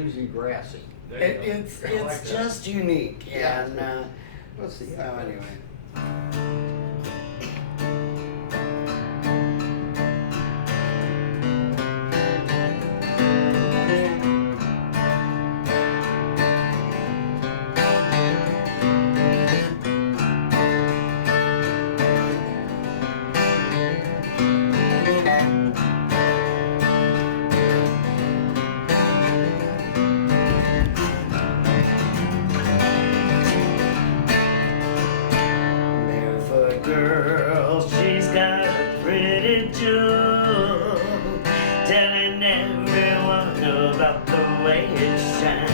bluesy, grassy. It's like just unique, Yeah. and Let's see. so anyway. Barefoot girl, she's got a pretty jewel, telling everyone about the way it shines.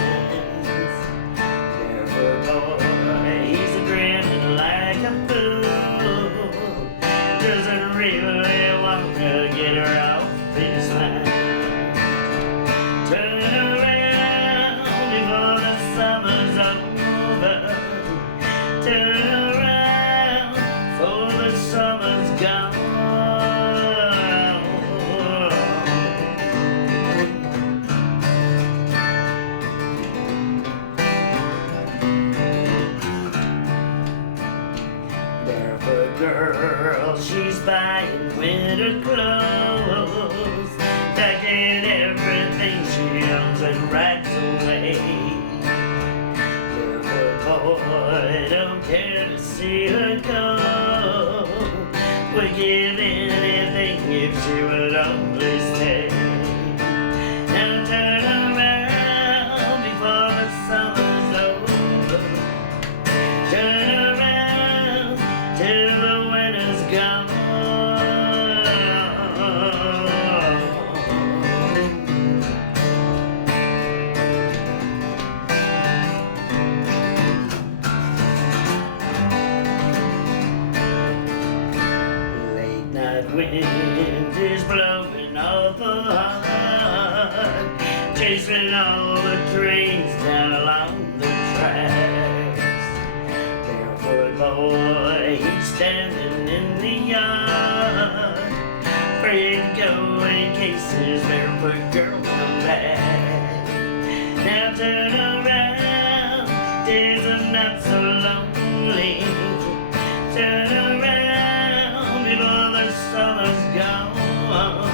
Barefoot boy, he's a grinning like a fool, doesn't really want to get her off his mind. Turn around before the summer's over. Turn around for the summer's gone. Barefoot girl, she's buying winter clothes, packing everything she owns and rides away. Barefoot boy don't care to see her go, would give anything if she would only stay. Now turn around before the summer's over. Turn around till the winter's gone. Late night wind is blowing awful hard, chasing all the trains down along the tracks. Barefoot boy, he's standing in the yard, afraid to go in case his barefoot girl comes back. Now turn around, days are not so lonely. Turn around before the summer's gone.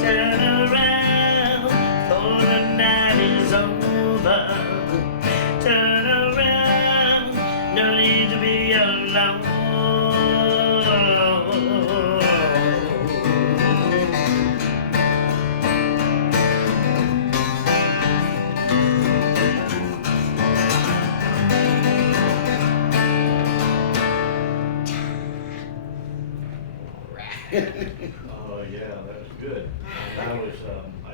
Turn around before the night is over. Turn around, no need to be alone. Oh, yeah, that was good. That was,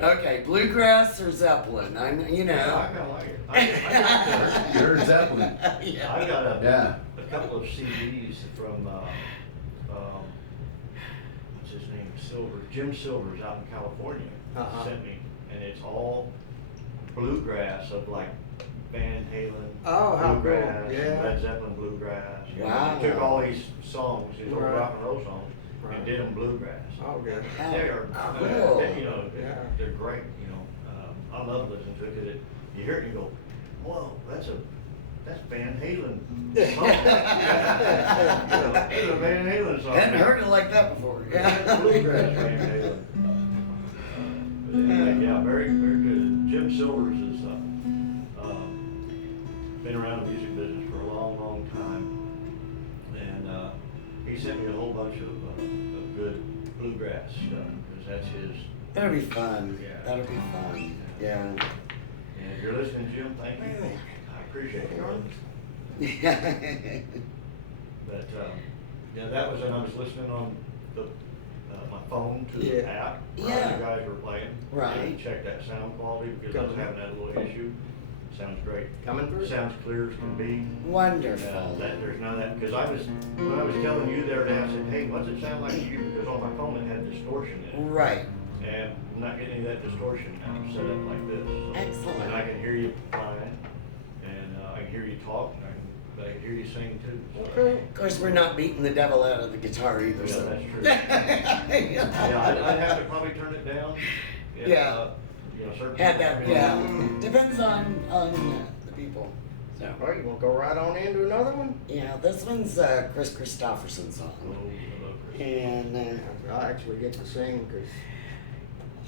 Okay, bluegrass or Zeppelin? I I kinda like it. I You're Zeppelin. got a Yeah. couple of CDs from, what's his name, Jim Silver's out in California. Uh-huh. Sent me, and it's all bluegrass of like Van Halen. Oh, how cool. Bluegrass, Yeah. and Led Zeppelin bluegrass. You know, Wow. They took all these songs, these old Right. rock and roll songs, Right. and did them bluegrass. Oh, good. They are, Cool. you know, Yeah. they're great, you know. I love listening to it because you hear it and you go, whoa, that's Van Halen song. You know, it's a Van Halen song. Hadn't heard it like that before. Yeah, bluegrass Van Halen. But anyway, yeah, very, very good. Jim Silvers is, been around the music business for a long, long time. And, he sent me a whole bunch of good bluegrass stuff, because that's his. That'll be fun. Yeah. That'll be fun. Yeah. And if you're listening, Jim, thank you. I appreciate it. Yeah. But, yeah, that was, and I was listening on the, my phone to the Yeah. app. Yeah. The guys were playing. Right. And check that sound quality, because I was having that little issue. Sounds great. Coming through. Sounds clear as can be. Wonderful. That, there's none of that, because when I was telling you the other day, I said, hey, what's it sound like to you? Because on my phone it had distortion in it. Right. And I'm not getting any of that distortion now, set up like this. So- Excellent. And I can hear you fine, and I can hear you talk, and I can hear you sing too. So. Okay. Of course, we're not beating the devil out of the guitar either. Yeah, So. that's true. Yeah. Yeah, I'd have to probably turn it down. If, Yeah. certain. had that, people, yeah. Depends on the people. So, All right, you wanna go right on into another one? yeah, this one's Chris Christopherson's Oh, song. I love Chris. And, I actually get to sing, cause,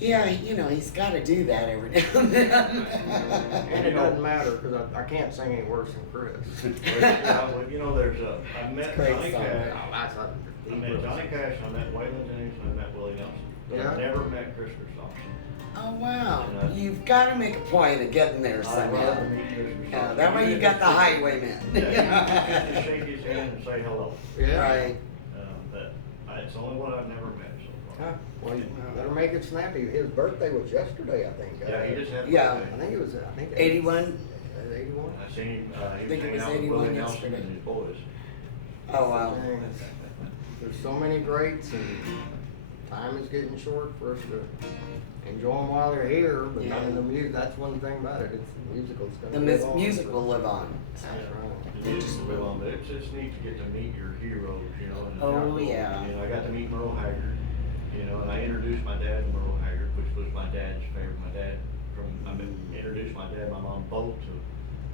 yeah, he's got to do that every now and then. and it doesn't matter, cause I can't sing any worse than Chris. There's I met Great Johnny song. Cash. Oh, that's not. I met Johnny Cash, I met Waylon Jennings, and I met Willie Nelson. But Yeah. I never met Chris Christopherson. Oh, wow. And, You've got to make a point of getting there I'd somehow. rather meet Chris Yeah, Christopherson. that way you got the highwayman. Yeah, you just shake his hand and say hello. Yeah. Right. It's the only one I've never met so far. Huh, well, you better make it snappy. His birthday was yesterday, I think. Yeah, he just had a Yeah. birthday. I think it was, 81? 81? I seen him, he think was it was hanging out with 81 Willie Nelson yesterday. and his boys. Oh, wow. Dang. There's so many greats, and time is getting short for us to enjoy them while they're here, but Yeah. I mean, the music, that's one thing about it, it's, the musical's The gonna live on. music will live on. That's right. The music will live on, but it's just neat to get to meet your heroes, and Oh, yeah. I got to meet Merle Haggard, and I introduced my dad to Merle Haggard, which was my dad's favorite. Introduced my dad and my mom both to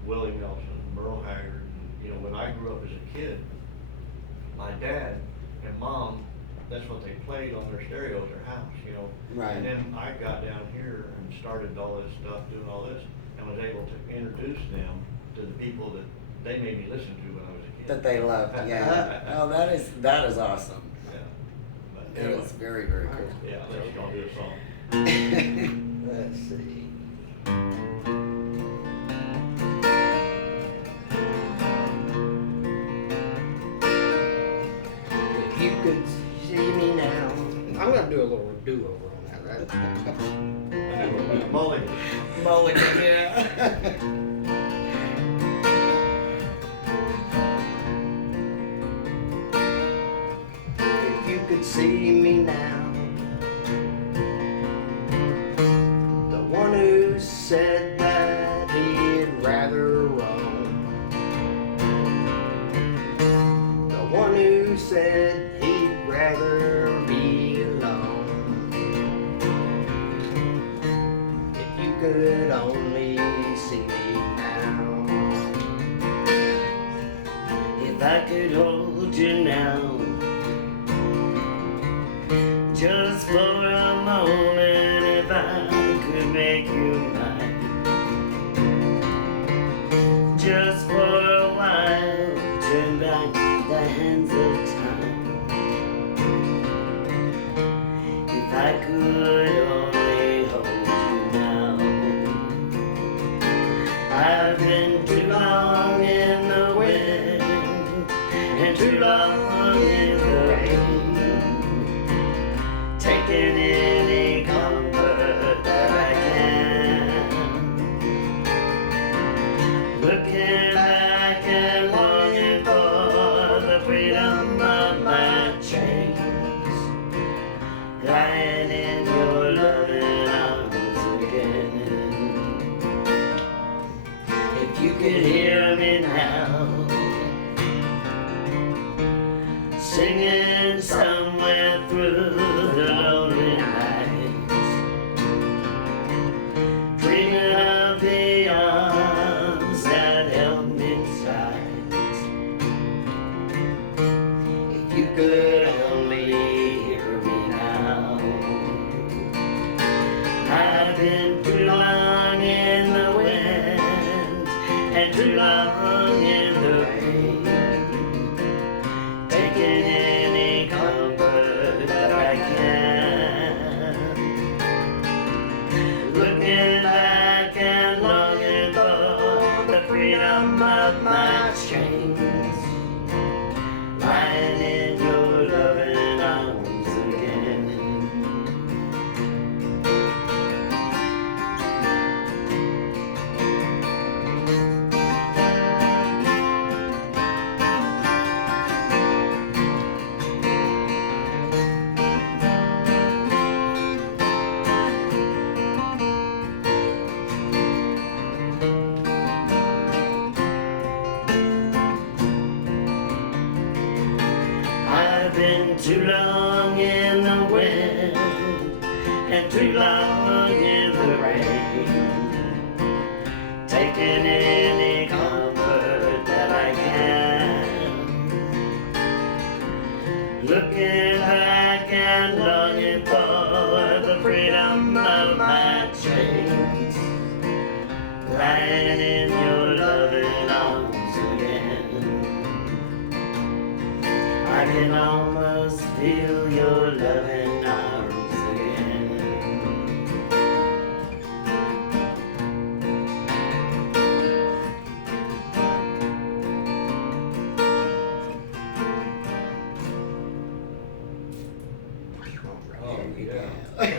Willie Nelson, Merle Haggard. And, when I grew up as a kid, my dad and mom, that's what they played on their stereo at their house, Right. And then I got down here and started all this stuff, doing all this, and was able to introduce them to the people that they made me listen to when I was a kid. That they loved, yeah. Oh, that is awesome. Yeah. But It anyway, is very, very cool. yeah, let's go do a song. Let's see. If you could see me now. I'm gonna do a little do-over on that, right? Mulligan. Mulligan, yeah. If you could see me now, the one who said that he'd rather roam, the one who said he'd rather be alone. If you could only see me now. If I could hold you now, just for a moment, if I could make you mine, just for a while, turn back the hands of time. If I could only hold you now, I've been too long in the wind and too long in the rain, taking any comfort that I can, looking back and longing for the freedom of my chains, lying in your loving arms again. If you could hear me now, singing somewhere through the lonely nights, dreaming of the arms that held me tight. If you could only hear me now, I've been too long in the wind and too long in the rain, taking any comfort that I can, looking back and longing for the freedom of my chains, lying in your loving arms again. I've been too long in the wind and too long in the rain, veins, lying in your loving arms again. I can almost feel your loving arms again. Oh, There you yeah. go.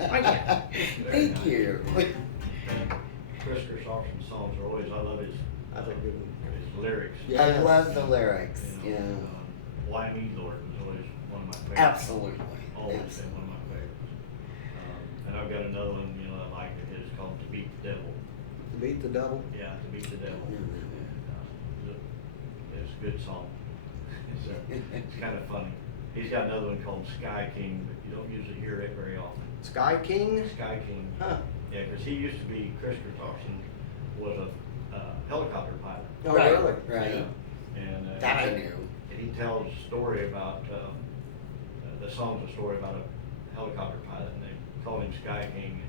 Nice. Thank you. Chris Christopher's songs are always, I love his, That's a good one. his lyrics. Yeah. I love the lyrics, You know, yeah. Why Me Lord was always one of my favorites. Absolutely. Always Yes. been one of my favorites. And I've got another one, you know, I like it, it's called To Beat the Devil. Beat the Devil. Yeah, To Beat the Devil. It's a good song. It's kind of funny. He's got another one called Sky King, but you don't usually hear it very often. Sky King? Sky King. Huh. Yeah, because he used to be, Chris Christopherson was a helicopter pilot. Oh, Right, really? right. And That I knew. And he tells a story about, the song's a story about a helicopter pilot, and they call him Sky King.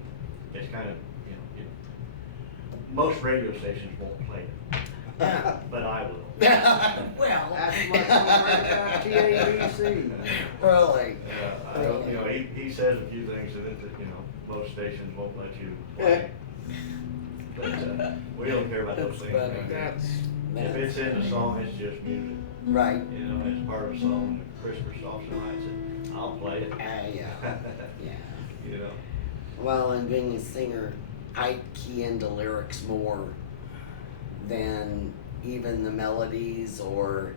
It's kind of, you know, most radio stations won't play it, but I will. Well. That's much more TABC. Really. I don't, you know, he says a few things that, you know, most stations won't let you play. But we don't care about those That's things. funny. That's, If it's in the song, it's just music. Right. You know, it's part of the song. Chris Christopherson writes it. I'll play it. Yeah. Yeah. You know. Well, and being a singer, I key into lyrics more than even the melodies or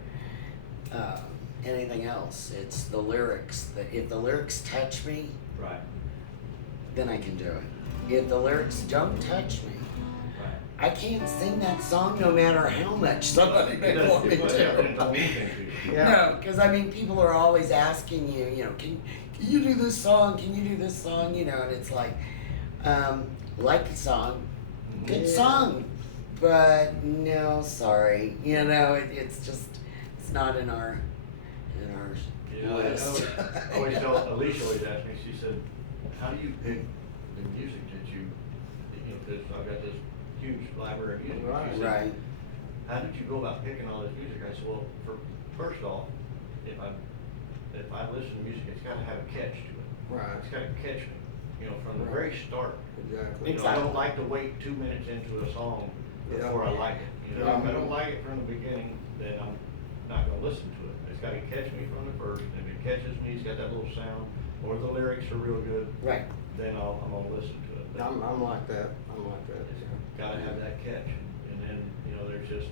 anything else. It's the lyrics. If the lyrics touch me, Right. then I can do it. If the lyrics don't touch me, Right. I can't sing that song no matter how much somebody may want me It to. don't mean anything to you. Yeah. No, because I mean, people are always asking you, you know, can you do this song? Can you do this song? You know, and it's like the song, good Yeah. song, but no, sorry, you know, it's just, it's not in our You know, list. I always tell, Alicia always asks me, she said, how do you pick the music that you know, because I've got this huge library of music. Right. She said, Right. how did you go about picking all this music? I said, well, first off, if I listen to music, it's gotta have a catch to it. right, It's gotta catch me, you know, from the Right. very start. exactly. You know, I don't like to wait 2 minutes into a song Yeah. before I like it. You know, Yeah. if I don't like it from the beginning, then I'm not gonna listen to it. It's gotta catch me from the first, and if it catches me, it's got that little sound, or the lyrics are real good, Right. then I'm gonna listen to it. But I'm like that, it's yeah. gotta have that catch, and then, you know, there's just,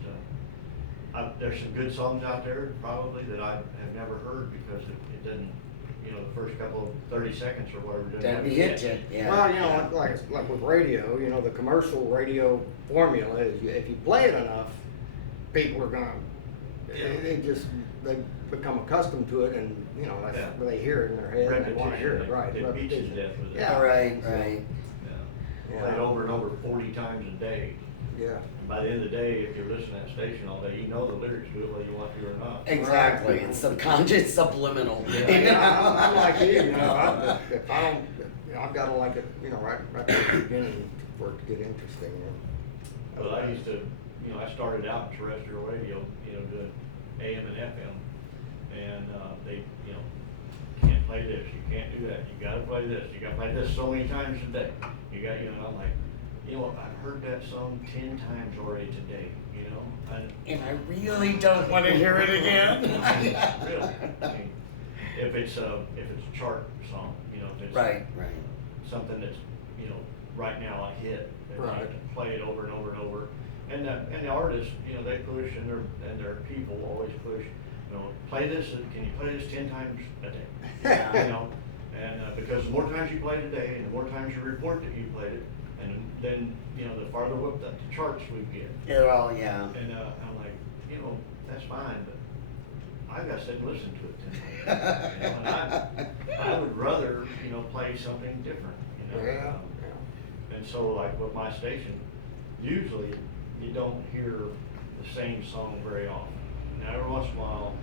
there's some good songs out there probably that I have never heard because it doesn't, you know, the first couple of 30 seconds or whatever. doesn't That have be a hit catch. you, yeah. Well, you know, like with radio, you know, the commercial radio formula is if you play it enough, people are gonna, they become accustomed to it and, you know, that's Yeah. where they hear it in their head and they wanna hear it, Repetition, right. it beats you to repetition. death with it. Yeah. Right, right. Yeah. Play it over and over 40 times a day. Yeah. And by the end of the day, if you're listening to that station all day, you know the lyrics to it whether you want to or not. Exactly. It's subconscious, subliminal. Yeah. You Yeah, I'm know? like you, you know, if I don't, you know, I've gotta like it, you know, right at the beginning for it to get interesting, you know. But I used to, you know, I started out in terrestrial radio, you know, doing AM and FM. And they, you know, can't play this, you can't do that, you gotta play this, you gotta play this so many times a day. You got, you know, I'm like, you know, I've heard that song 10 times already today, you know? And I really don't want to hear it again. Really, I mean, if it's a chart song, you know, if it's Right, right. something that's, you know, right now a hit, and I have Right. to play it over and over and over. And the artists, you know, they push and their people always push, you know, play this, can you play this 10 times a day? Yeah. You know, and because the more times you play it a day, and the more times you report that you played it, and then, you know, the farther up the charts we get. Well, yeah. And I'm like, you know, that's fine, but I've got to sit and listen to it 10 times. You know, and I would rather, you know, play something different, you know. Yeah, And so like with my station, usually you don't hear the same song very often. And every once in a while,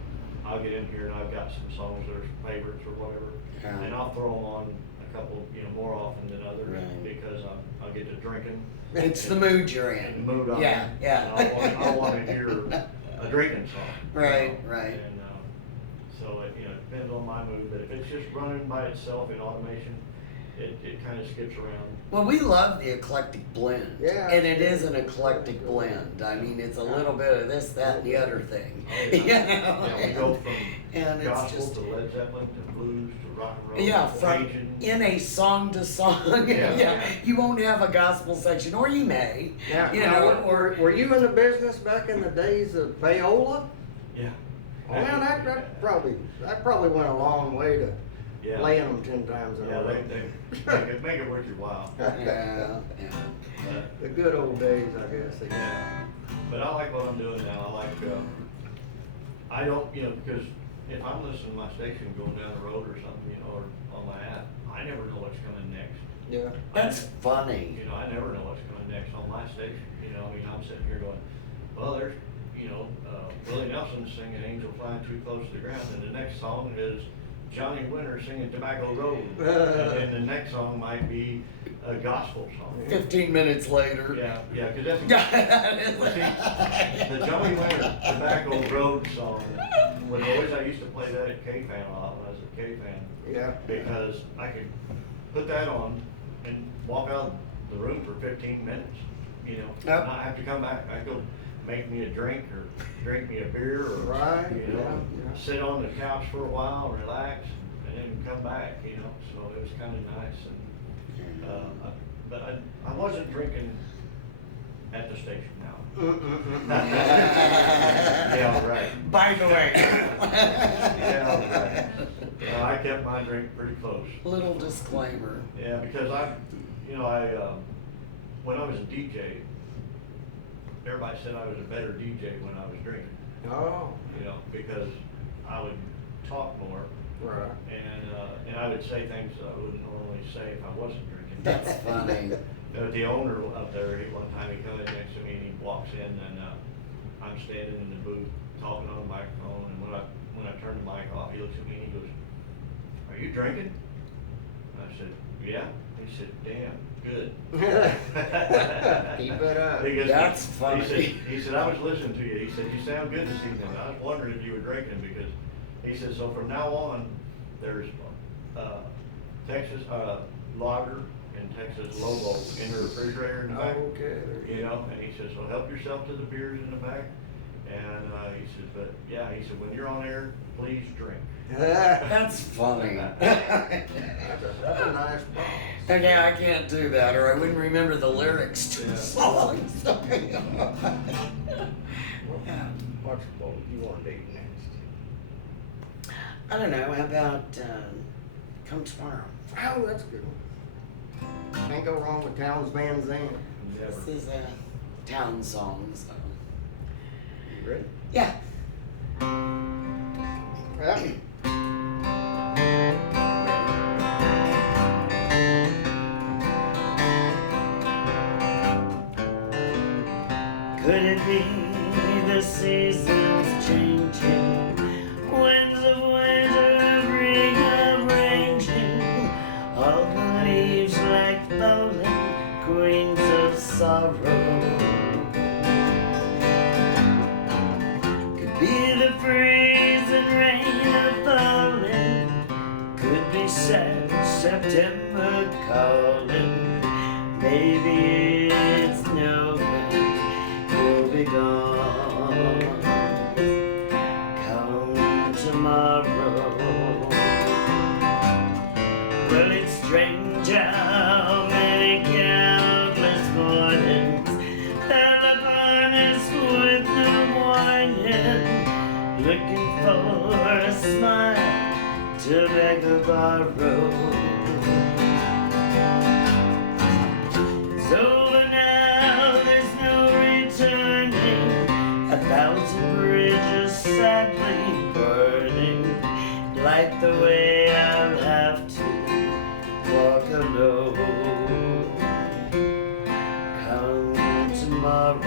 I'll get in here and I've got some songs that are favorites or whatever, Yeah. and I'll throw them on a a couple, more often than others, Right. because I'll get to drinking. It's the mood you're And in. the mood I'm Yeah, in. yeah. And I want to hear a drinking song. Right, right. And, so it, depends on my mood, but if it's just running by itself in automation, it kind of skips around. Well, we love the eclectic blend. Yeah. And it is an eclectic blend. I mean, it's a little bit of this, that, and the other thing. Oh, yeah. You know? Yeah, we go from And it's gospel just, to Led Zeppelin to blues to rock and roll. yeah, to from Cajun. in a song to song. Yeah. Yeah. You won't have a gospel section, or you may. Now, You now, know, were you in the business back in the days of payola? Yeah. Well, that probably went a long way to Yeah. playing them 10 times in Yeah, a row. they make it worth your while. Yeah, yeah. But, The good old days, I guess. yeah. But I like what I'm doing now. I like, I don't, because if I'm listening to my station going down the road or something, or on my app, I never know what's coming next. Yeah. That's funny. I never know what's coming next on my station. I'm sitting here going, well, there's, Willie Nelson singing Angel Flying Too Close to the Ground, and the next song is Johnny Winter singing Tobacco Road. And the next song might be a gospel song. 15 minutes later. Yeah, because that's well, see, the Johnny Winter Tobacco Road song was always, I used to play that at K-Fan a lot when I was at K-Fan. Yeah. Because I could put that on and walk out the room for 15 minutes, Yep. not have to come back. I go make me a drink or drink me a beer or, Right, yeah. sit on the couch for a while, relax, and then come back, so it was kind of nice. And, but I wasn't drinking at the station now. Yeah, right. By the way. Yeah, right. I kept my drink pretty close. Little disclaimer. Yeah, because when I was a DJ, everybody said I was a better DJ when I was drinking, Oh, because I would talk more right. and I would say things that I wouldn't normally say if I wasn't drinking. That's funny. The owner up there, one time he come in next to me and he walks in and I'm standing in the booth talking on the microphone, and when I turn the mic off, he looks at me and he goes, "Are you drinking?" And I said, "Yeah." He said, "Damn, good." Keep it up. Because That's funny. He said, "I was listening to you." He said, "You sound good this evening." I was wondering if you were drinking, because he said, "So from now on, there's Texas lager and Texas Lobo in the refrigerator in the back." Okay. And he says, "So help yourself to the beers in the back." And he says, "But yeah," he said, "when you're on air, please drink." That's funny. That's a nice boss. Okay, I can't do that, or I wouldn't remember the lyrics to the Yeah. songs. What's what you want to eat next? I don't know. How about come tomorrow? Oh, that's good. Can't go wrong with Towns Van Zandt. Never. This is a town song, so You ready? yeah. Yeah. Could it be the seasons changing? Winds of winter bring a ranging, all the leaves like falling queens of sorrow. Could be the freezing rain of falling, could be sad September calling. Maybe it's no good, you'll be gone come tomorrow. Well, it's strange how many countless mornings fell upon us with no warning, looking for a smile to beg or borrow. It's over now, there's no returning, a thousand bridges sadly burning, like the way I'll have to walk alone come tomorrow.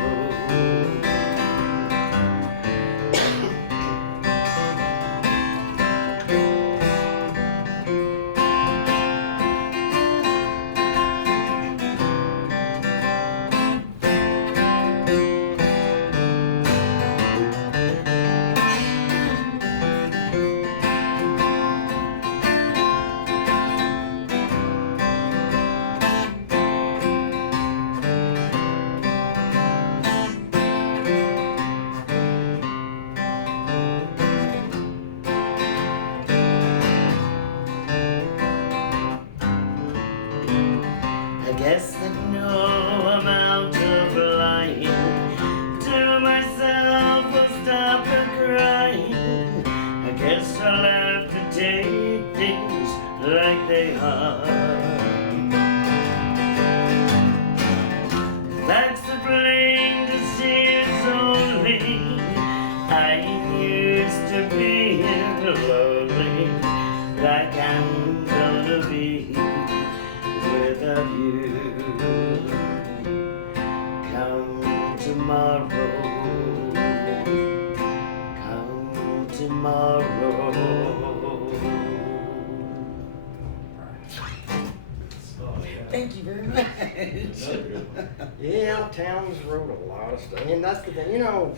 good one. Yeah, Towns wrote a lot of stuff, and that's the thing, you know,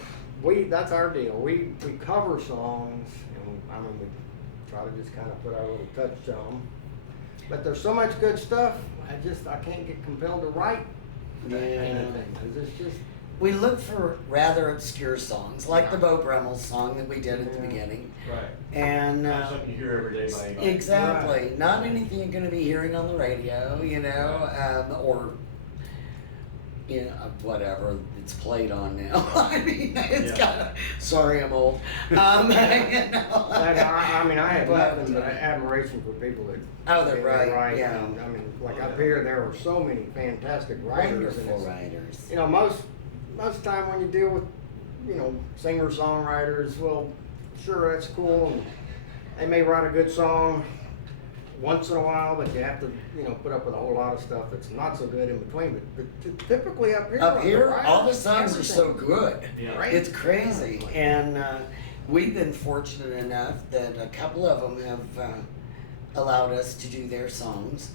that's our deal, we cover songs, and, I mean, we try to just kind of put our little touch on them. But there's so much good stuff, I can't get compelled to write anything, because it's just, We look for rather obscure songs, like the Bo Brummel song that we did at the beginning. Right. And Not something you hear every day by anybody. exactly, Right. not anything you're going to be hearing on the radio, you know, or you know, whatever it's played on now. I mean, it's Yeah. kind of. Sorry, I'm old. You know. I mean, I have But, nothing but admiration for people that. Oh, they're that right, write, yeah. and, I mean, like Oh, up yeah. here, there are so many fantastic writers. and Wonderful it's- writers. You know, most of the time when you deal with, you know, singer-songwriters, well, sure, that's cool, and they may write a good song once in a while, but you have to, you know, put up with a whole lot of stuff that's not so good in between. But typically up here, Up here, writers, all the songs are so everything. good. Yeah. Right. It's crazy, and we've been fortunate enough that a couple of them have allowed us to do their songs.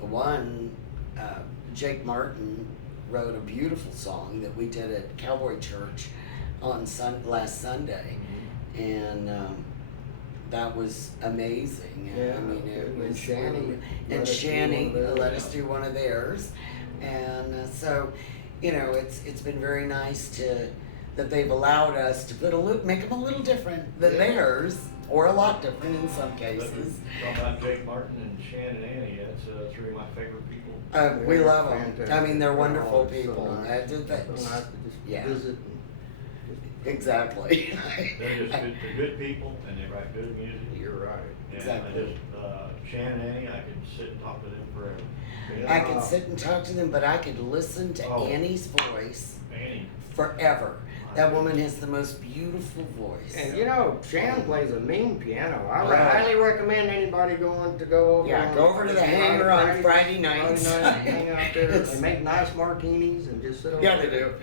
One, Jake Martin wrote a beautiful song that we did at Cowboy Church on last Sunday, and that was amazing. Yeah, I mean, it and was Shanny and let us do Shanny one of theirs. let us do one of theirs, and so you know it's been very nice that they've allowed us to make them a little different than Yeah. theirs, or a lot different in some But cases. talking about Jake Martin and Shan and Annie, that's three of my favorite people. We They're love them. I fantastic. mean, they're Oh, wonderful it's so people. nice. So So nice to just yeah. visit. Exactly. They're just they're good people and they write good music. You're right. And Exactly. I just, Shan and Annie, I can sit and talk to them forever. You know, I could sit and talk to them, but I could listen to Oh. Annie's voice Annie, forever. That woman has the most beautiful voice. And you know, Shan plays a mean piano. I Oh. highly recommend anybody go over. Yeah, go over to the hangar on Friday nights. Hang out there. It's- They make nice martinis and just sit over Yeah, there. they do.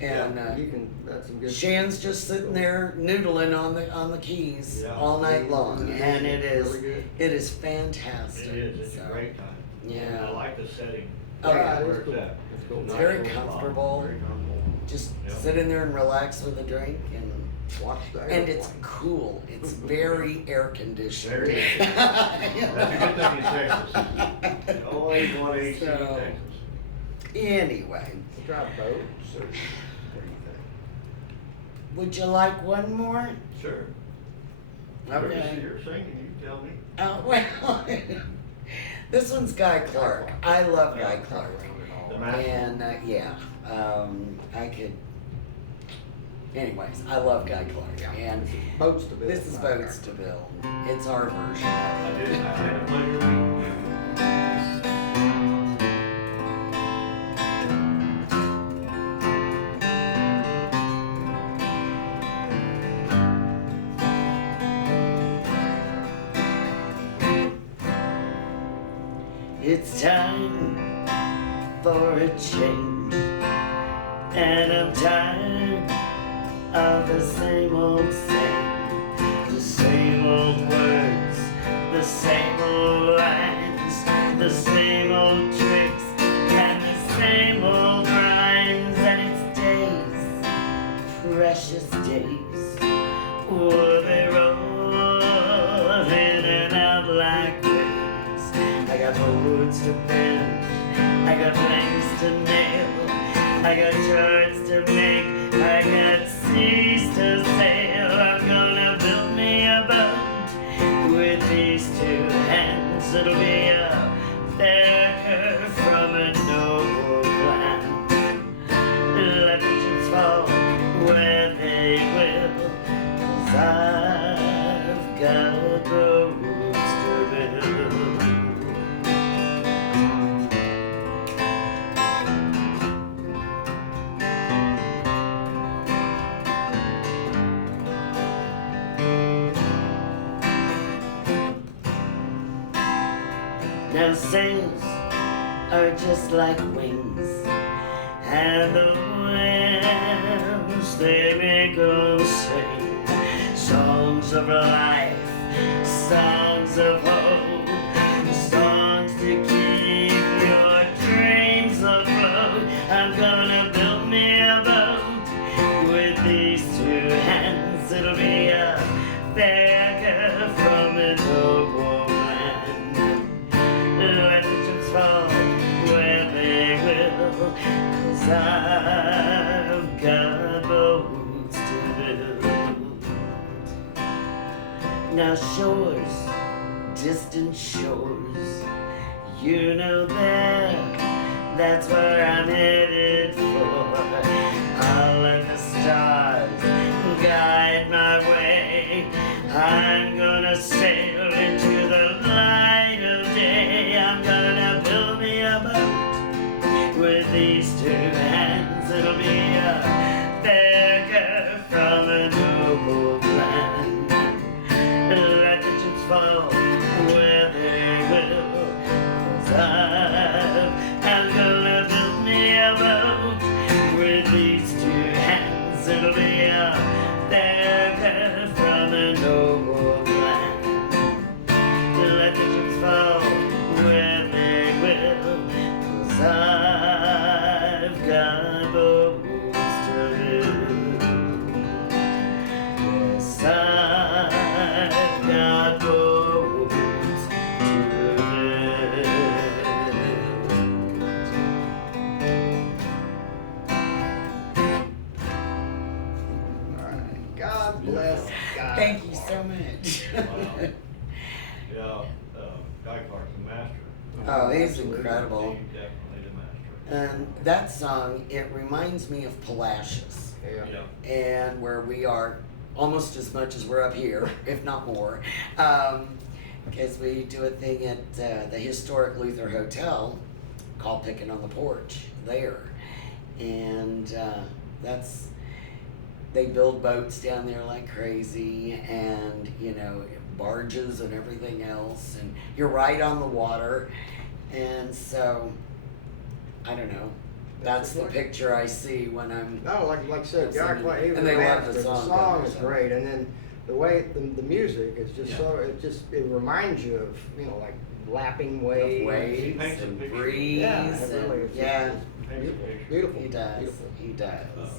And You can. That's some good. Shan's just sitting there noodling on the keys Yeah. all night long, and it Really is good. fantastic. it is, it's So, a great time. Yeah. And I like the setting. Oh, yeah, it Where is it's cool. at. It's cool. a It's nice very little spot. comfortable. Very comfortable. Just Yeah. sit in there and relax with a drink, and Watch the and it's airplane. cool. It's very air conditioned. Very good. That's a good thing in Texas. You always want AC in So- Texas. Anyway, You drive boats or what do you think? would you like one more? Sure. Okay. You're singing, you tell me. Well, this one's Guy Clark. I love Guy Clark. The Master. And yeah, I could. Anyways, I love Guy Clark, and Boats to build. this is Boats to Build. It's our version. I had a pleasure meeting you. It's time for a change, and I'm tired of the same old same, the same old words, the same old lines, the same old tricks, and the same old rhymes, and it's days, precious days, were they roll in and out like waves. I got boards to bend, I got blanks to nail, I got charts to make, I got seas to sail. I'm gonna build me a boat with these two hands. It'll be a fair from a noble plan. Let the chips fall where they will, 'cause I've got roads to build. Now sails are just like wings, and the winds they make us sing songs of life, songs of hope, songs to keep your dreams I've got boats to build. Now shores, distant shores, you know that's where I'm headed for. I'll let the stars guide my way. I'm gonna sail into the light of day. I'm gonna build me a boat with these two hands. It'll be a beggar from a noble land. Let the chips fall where they will, 'cause I'm gonna build me a boat with these two hands. It'll be a beggar from a noble land. Let the chips fall where they will, 'cause I've got boats to build. Yes, I've got boats to build. All right. God bless God. Thank you so much. Yeah, Guy Clark's the master. Oh, he's Absolutely. incredible. He's definitely the master. And that song, it reminds me of Palacios, Yeah. Yeah. and where we are almost as much as we're up here, if not more. Because we do a thing at the historic Luther Hotel called Picking on the Porch there. And they build boats down there like crazy, and barges and everything else, and you're right on the water. And so I don't know, that's the picture I see when I'm No, like I said, God, he was And they love the master. song, The song don't is they? great, and then the way the music is just Yeah. so it reminds you of like lapping waves. waves paints a and picture. breeze Yeah, it really and is. yeah, Paints a picture. Beautiful. he does, Beautiful. he does.